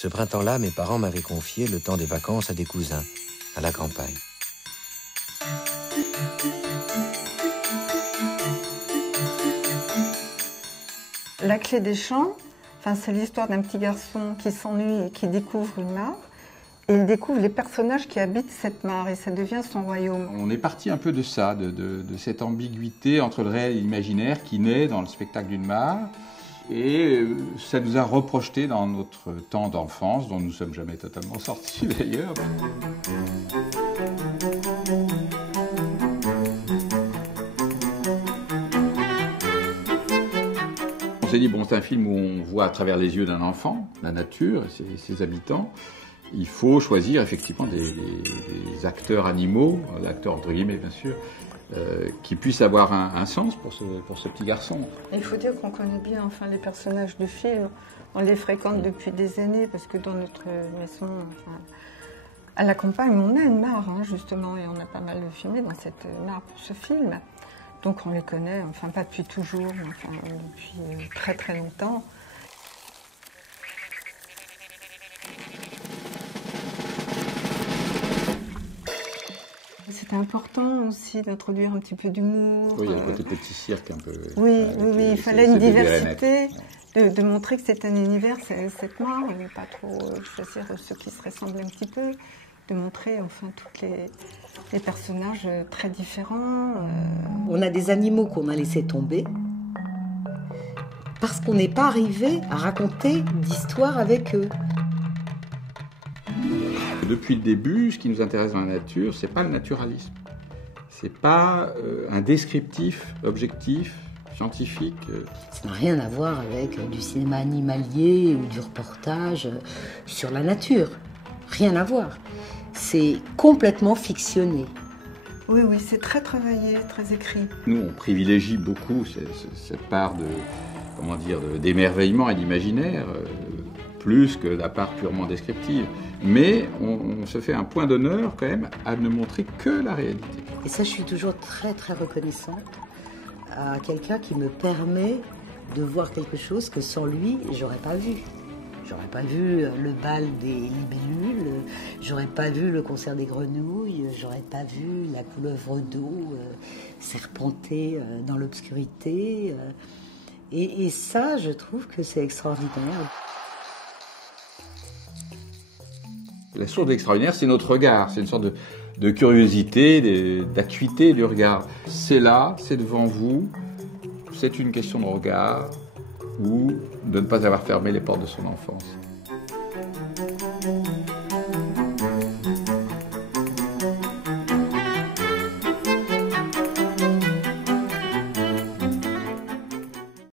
Ce printemps-là, mes parents m'avaient confié le temps des vacances à des cousins, à la campagne. La clé des champs, c'est l'histoire d'un petit garçon qui s'ennuie et qui découvre une mare. Et il découvre les personnages qui habitent cette mare et ça devient son royaume. On est parti un peu de ça, de cette ambiguïté entre le réel et l'imaginaire qui naît dans le spectacle d'une mare. Et ça nous a reprojeté dans notre temps d'enfance, dont nous ne sommes jamais totalement sortis d'ailleurs. On s'est dit, bon, c'est un film où on voit à travers les yeux d'un enfant, la nature et ses habitants. Il faut choisir effectivement des acteurs animaux, acteurs entre guillemets bien sûr, qui puissent avoir un sens pour ce petit garçon. Il faut dire qu'on connaît bien les personnages de film. On les fréquente depuis des années parce que dans notre maison, à la campagne, on a une mare justement et on a pas mal filmé dans cette mare pour ce film. Donc on les connaît, pas depuis toujours, mais depuis très très longtemps. C'était important aussi d'introduire un petit peu d'humour. Oui, il y a le côté petit cirque un peu. Oui, il fallait une diversité, de montrer que c'est un univers, cette mare, et pas trop choisir ceux qui se ressemblent un petit peu, de montrer tous les personnages très différents. On a des animaux qu'on a laissés tomber parce qu'on n'est pas arrivé à raconter d'histoire avec eux. Depuis le début, ce qui nous intéresse dans la nature, c'est pas le naturalisme. C'est pas un descriptif objectif, scientifique. Ça n'a rien à voir avec du cinéma animalier ou du reportage sur la nature. Rien à voir. C'est complètement fictionné. Oui, c'est très travaillé, très écrit. Nous, on privilégie beaucoup cette part d'émerveillement et d'imaginaire, plus que la part purement descriptive. Mais on se fait un point d'honneur quand même à ne montrer que la réalité. Et ça, je suis toujours très très reconnaissante à quelqu'un qui me permet de voir quelque chose que sans lui, j'aurais pas vu. J'aurais pas vu le bal des libellules, j'aurais pas vu le concert des grenouilles, j'aurais pas vu la couleuvre d'eau serpenter dans l'obscurité. Et ça, je trouve que c'est extraordinaire. La source d'extraordinaire, c'est notre regard, c'est une sorte de curiosité, d'acuité du regard. C'est là, c'est devant vous, c'est une question de regard ou de ne pas avoir fermé les portes de son enfance.